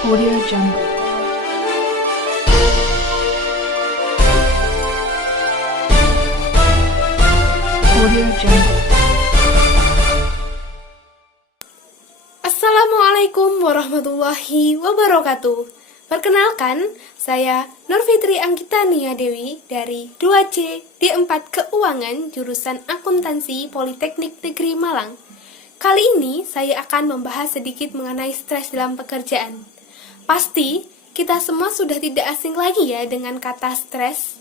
Audio Jungle. Audio Jungle. Assalamualaikum warahmatullahi wabarakatuh. Perkenalkan, saya Nur Fitri Anggita Nia Dewi dari 2C D4 Keuangan jurusan Akuntansi Politeknik Negeri Malang. Kali ini saya akan membahas sedikit mengenai stres dalam pekerjaan. Pasti kita semua sudah tidak asing lagi ya dengan kata stres.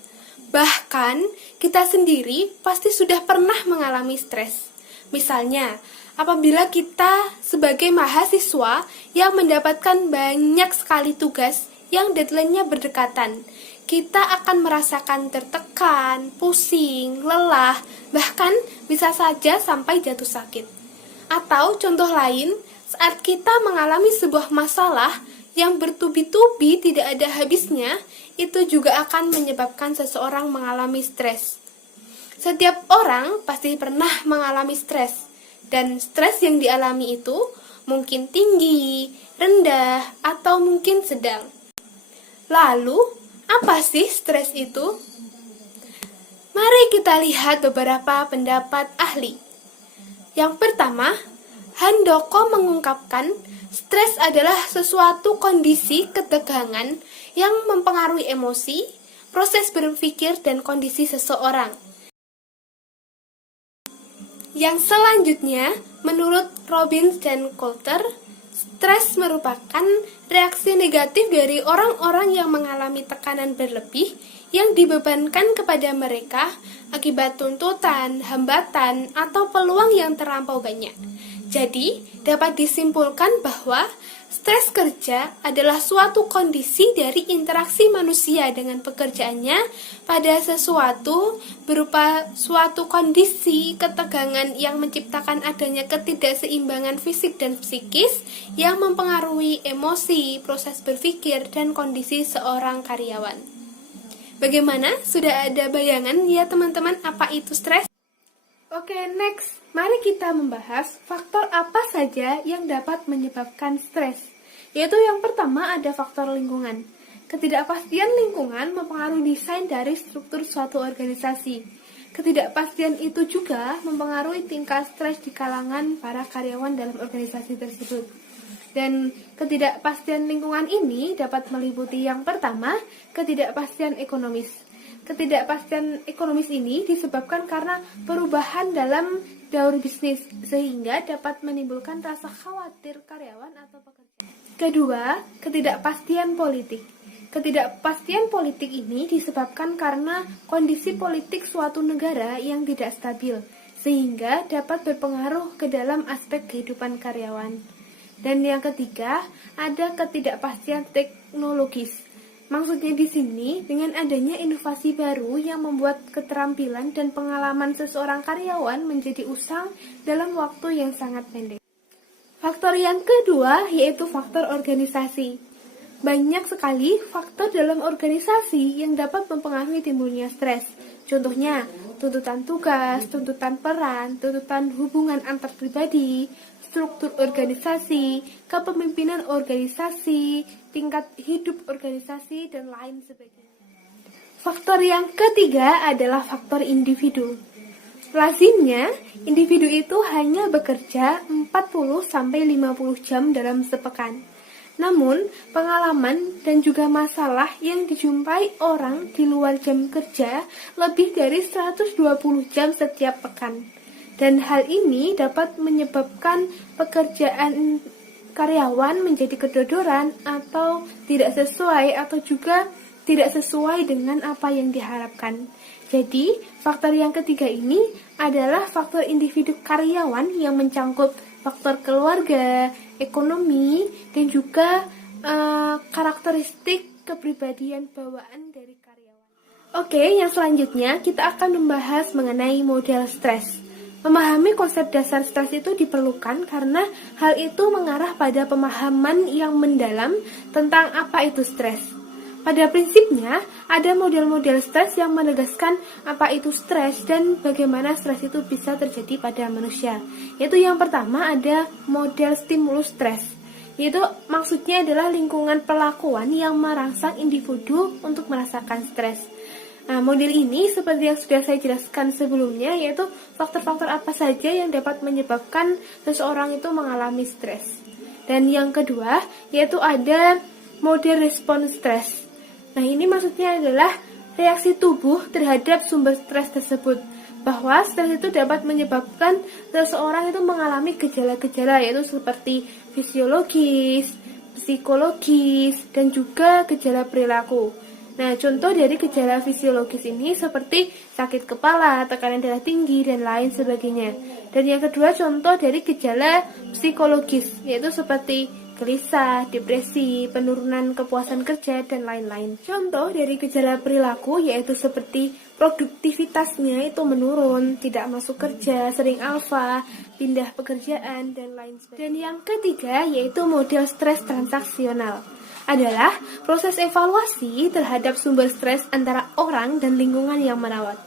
Bahkan kita sendiri pasti sudah pernah mengalami stres. Misalnya, apabila kita sebagai mahasiswa yang mendapatkan banyak sekali tugas yang deadline-nya berdekatan, kita akan merasakan tertekan, pusing, lelah, bahkan bisa saja sampai jatuh sakit. Atau contoh lain, saat kita mengalami sebuah masalah yang bertubi-tubi tidak ada habisnya, itu juga akan menyebabkan seseorang mengalami stres. Setiap orang pasti pernah mengalami stres, dan stres yang dialami itu mungkin tinggi, rendah, atau mungkin sedang. Lalu, apa sih stres itu? Mari kita lihat beberapa pendapat ahli. Yang pertama, Handoko mengungkapkan stres adalah sesuatu kondisi ketegangan yang mempengaruhi emosi, proses berpikir, dan kondisi seseorang. Yang selanjutnya, menurut Robbins dan Coulter, stres merupakan reaksi negatif dari orang-orang yang mengalami tekanan berlebih yang dibebankan kepada mereka akibat tuntutan, hambatan, atau peluang yang terlampau banyak. Jadi, dapat disimpulkan bahwa stres kerja adalah suatu kondisi dari interaksi manusia dengan pekerjaannya pada sesuatu berupa suatu kondisi ketegangan yang menciptakan adanya ketidakseimbangan fisik dan psikis yang mempengaruhi emosi, proses berpikir, dan kondisi seorang karyawan. Bagaimana? Sudah ada bayangan ya teman-teman apa itu stres? Oke, next. Mari kita membahas faktor apa saja yang dapat menyebabkan stres. Yaitu yang pertama ada faktor lingkungan. Ketidakpastian lingkungan mempengaruhi desain dari struktur suatu organisasi. Ketidakpastian itu juga mempengaruhi tingkat stres di kalangan para karyawan dalam organisasi tersebut. Dan ketidakpastian lingkungan ini dapat meliputi yang pertama, ketidakpastian ekonomis. Ketidakpastian ekonomis ini disebabkan karena perubahan dalam daur bisnis, sehingga dapat menimbulkan rasa khawatir karyawan atau pekerja. Kedua, ketidakpastian politik. Ketidakpastian politik ini disebabkan karena kondisi politik suatu negara yang tidak stabil, sehingga dapat berpengaruh ke dalam aspek kehidupan karyawan. Dan yang ketiga, ada ketidakpastian teknologis. Maksudnya di sini, dengan adanya inovasi baru yang membuat keterampilan dan pengalaman seseorang karyawan menjadi usang dalam waktu yang sangat pendek. Faktor yang kedua yaitu faktor organisasi. Banyak sekali faktor dalam organisasi yang dapat mempengaruhi timbulnya stres. Contohnya, tuntutan tugas, tuntutan peran, tuntutan hubungan antar pribadi, struktur organisasi, kepemimpinan organisasi, tingkat hidup organisasi, dan lain sebagainya. Faktor yang ketiga adalah faktor individu. Lazimnya, individu itu hanya bekerja 40-50 jam dalam sepekan. Namun, pengalaman dan juga masalah yang dijumpai orang di luar jam kerja lebih dari 120 jam setiap pekan. Dan hal ini dapat menyebabkan pekerjaan karyawan menjadi kedodoran atau tidak sesuai atau juga tidak sesuai dengan apa yang diharapkan. Jadi, faktor yang ketiga ini adalah faktor individu karyawan yang mencangkup faktor keluarga, ekonomi, dan juga karakteristik kepribadian bawaan dari karyawan. Oke, yang selanjutnya kita akan membahas mengenai model stres. Memahami konsep dasar stres itu diperlukan karena hal itu mengarah pada pemahaman yang mendalam tentang apa itu stres. Pada prinsipnya, ada model-model stres yang menegaskan apa itu stres dan bagaimana stres itu bisa terjadi pada manusia. Yaitu yang pertama ada model stimulus stres. Yaitu maksudnya adalah lingkungan perlakuan yang merangsang individu untuk merasakan stres. Nah, model ini seperti yang sudah saya jelaskan sebelumnya, yaitu faktor-faktor apa saja yang dapat menyebabkan seseorang itu mengalami stres. Dan yang kedua, yaitu ada model respon stres. Nah, ini maksudnya adalah reaksi tubuh terhadap sumber stres tersebut. Bahwa stres itu dapat menyebabkan seseorang itu mengalami gejala-gejala, yaitu seperti fisiologis, psikologis, dan juga gejala perilaku. Nah, contoh dari gejala fisiologis ini seperti sakit kepala, tekanan darah tinggi, dan lain sebagainya. Dan yang kedua, contoh dari gejala psikologis, yaitu seperti gelisah, depresi, penurunan kepuasan kerja, dan lain-lain. Contoh dari gejala perilaku yaitu seperti produktivitasnya itu menurun, tidak masuk kerja, sering alfa, pindah pekerjaan, dan lain sebagainya. Dan yang ketiga yaitu model stres transaksional. Adalah proses evaluasi terhadap sumber stres antara orang dan lingkungan yang merawat.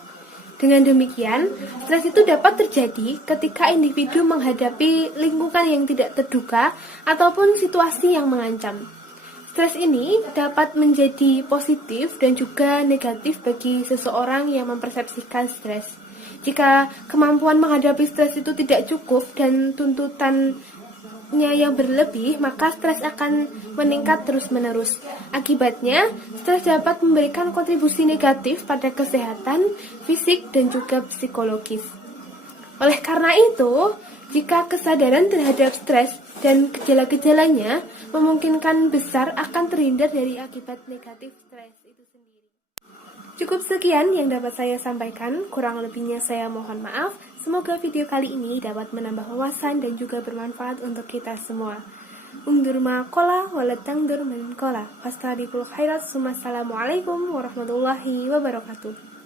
Dengan demikian, stres itu dapat terjadi ketika individu menghadapi lingkungan yang tidak terduga ataupun situasi yang mengancam. Stres ini dapat menjadi positif dan juga negatif bagi seseorang yang mempersepsikan stres. Jika kemampuan menghadapi stres itu tidak cukup dan tuntutannya yang berlebih, maka stres akan meningkat terus-menerus. Akibatnya, stres dapat memberikan kontribusi negatif pada kesehatan, fisik, dan juga psikologis. Oleh karena itu, jika kesadaran terhadap stres dan gejala-gejalanya memungkinkan besar akan terhindar dari akibat negatif stres itu sendiri. Cukup sekian yang dapat saya sampaikan, kurang lebihnya saya mohon maaf. Semoga video kali ini dapat menambah wawasan dan juga bermanfaat untuk kita semua. Undur maqola walatangdur min qola. Fastadikul khairat. Wassalamualaikum warahmatullahi wabarakatuh.